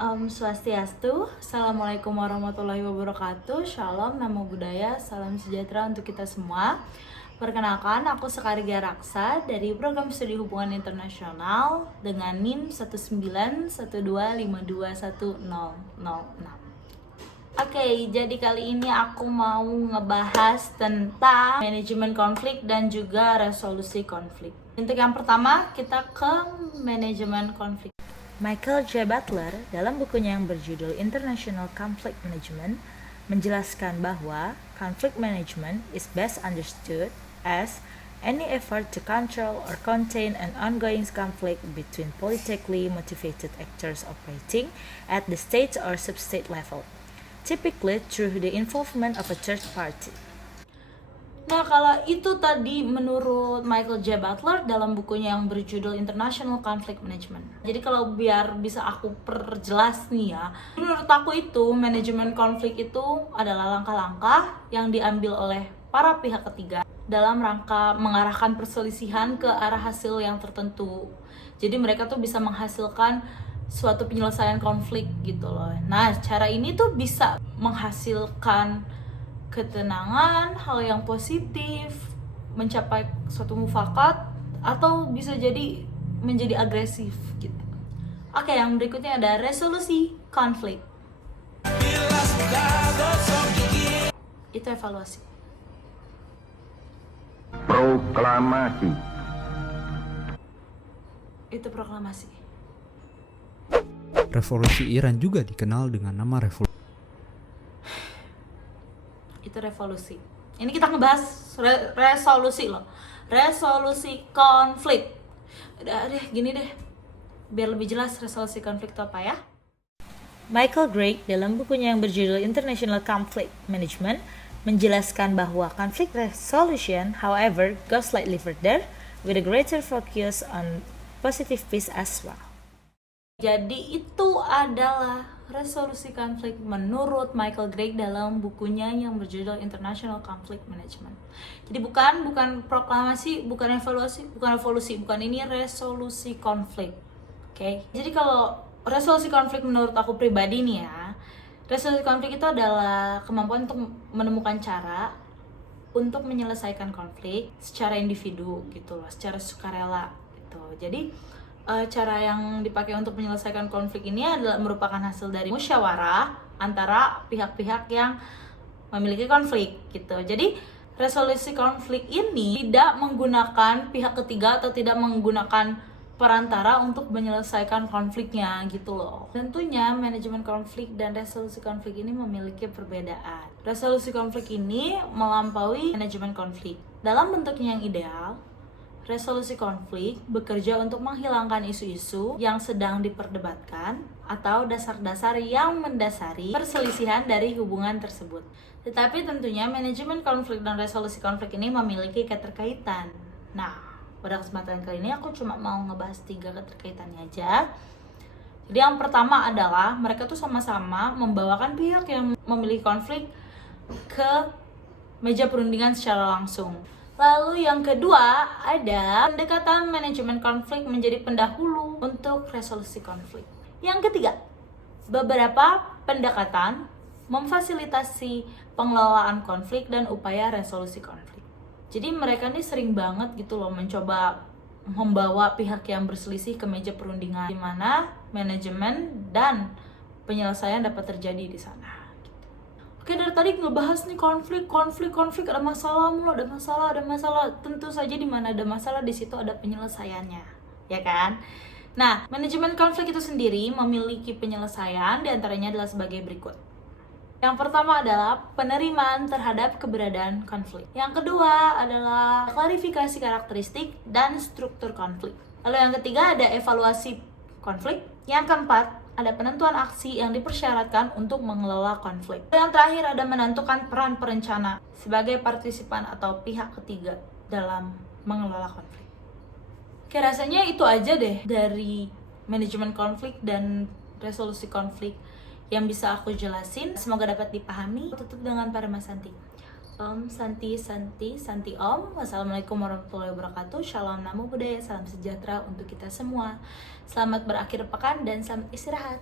Swastiastu, Assalamualaikum warahmatullahi wabarakatuh. Shalom, namo buddhaya, salam sejahtera untuk kita semua. Perkenalkan, aku Sekaria Raksa dari Program Studi Hubungan Internasional dengan NIM 19125210006. Oke, jadi kali ini aku mau ngebahas tentang manajemen konflik dan juga resolusi konflik. Untuk yang pertama, kita ke manajemen konflik. Michael J. Butler dalam bukunya yang berjudul International Conflict Management menjelaskan bahwa conflict management is best understood as any effort to control or contain an ongoing conflict between politically motivated actors operating at the state or sub-state level, typically through the involvement of a third party. Nah, kalau itu tadi menurut Michael J. Butler dalam bukunya yang berjudul International Conflict Management. Jadi kalau biar bisa aku perjelas nih ya, menurut aku itu manajemen konflik itu adalah langkah-langkah yang diambil oleh para pihak ketiga dalam rangka mengarahkan perselisihan ke arah hasil yang tertentu. Jadi mereka tuh bisa menghasilkan suatu penyelesaian konflik gitu loh. Nah, cara ini tuh bisa menghasilkan ketenangan, hal yang positif, mencapai suatu mufakat, atau bisa jadi menjadi agresif gitu. Oke, yang berikutnya ada resolusi konflik. Itu evaluasi. Proklamasi. Itu proklamasi. Revolusi Iran juga dikenal dengan nama revolusi. Itu revolusi. Ini kita ngebahas resolusi loh. Resolusi konflik. Udah deh, gini deh. Biar lebih jelas resolusi konflik itu apa ya. Michael Gray dalam bukunya yang berjudul International Conflict Management menjelaskan bahwa conflict resolution, however, goes slightly further with a greater focus on positive peace as well. Jadi itu adalah resolusi konflik menurut Michael Gray dalam bukunya yang berjudul International Conflict Management. Jadi bukan proklamasi, bukan revolusi, bukan ini resolusi konflik. Oke. Jadi kalau resolusi konflik menurut aku pribadi nih ya, resolusi konflik itu adalah kemampuan untuk menemukan cara untuk menyelesaikan konflik secara individu gitu loh, secara sukarela gitu. Jadi cara yang dipakai untuk menyelesaikan konflik ini adalah merupakan hasil dari musyawarah antara pihak-pihak yang memiliki konflik gitu. Jadi resolusi konflik ini tidak menggunakan pihak ketiga atau tidak menggunakan perantara untuk menyelesaikan konfliknya gitu loh. Tentunya manajemen konflik dan resolusi konflik ini memiliki perbedaan. Resolusi konflik ini melampaui manajemen konflik. Dalam bentuknya yang ideal, resolusi konflik bekerja untuk menghilangkan isu-isu yang sedang diperdebatkan atau dasar-dasar yang mendasari perselisihan dari hubungan tersebut. Tetapi tentunya manajemen konflik dan resolusi konflik ini memiliki keterkaitan. Nah, pada kesempatan kali ini aku cuma mau ngebahas 3 keterkaitannya aja. Jadi yang pertama adalah mereka tuh sama-sama membawakan pihak yang memiliki konflik ke meja perundingan secara langsung. Lalu yang kedua ada pendekatan manajemen konflik menjadi pendahulu untuk resolusi konflik. Yang ketiga, beberapa pendekatan memfasilitasi pengelolaan konflik dan upaya resolusi konflik. Jadi mereka nih sering banget gitu loh mencoba membawa pihak yang berselisih ke meja perundingan, di mana manajemen dan penyelesaian dapat terjadi di sana. Oke, dari tadi ngebahas nih konflik, ada masalah mulu, ada masalah. Tentu saja di mana ada masalah di situ ada penyelesaiannya, ya kan? Nah, manajemen konflik itu sendiri memiliki penyelesaian, diantaranya adalah sebagai berikut. Yang pertama adalah penerimaan terhadap keberadaan konflik. Yang kedua adalah klarifikasi karakteristik dan struktur konflik. Lalu yang ketiga ada evaluasi konflik. Yang keempat ada penentuan aksi yang dipersyaratkan untuk mengelola konflik. Yang terakhir ada menentukan peran perencana sebagai partisipan atau pihak ketiga dalam mengelola konflik. Oke, rasanya itu aja deh dari manajemen konflik dan resolusi konflik yang bisa aku jelasin. Semoga dapat dipahami. Tutup dengan Parama Santi. Om Santi Om. Wassalamualaikum warahmatullahi wabarakatuh. Shalom, namo buddhaya, salam sejahtera untuk kita semua. Selamat berakhir pekan dan selamat istirahat.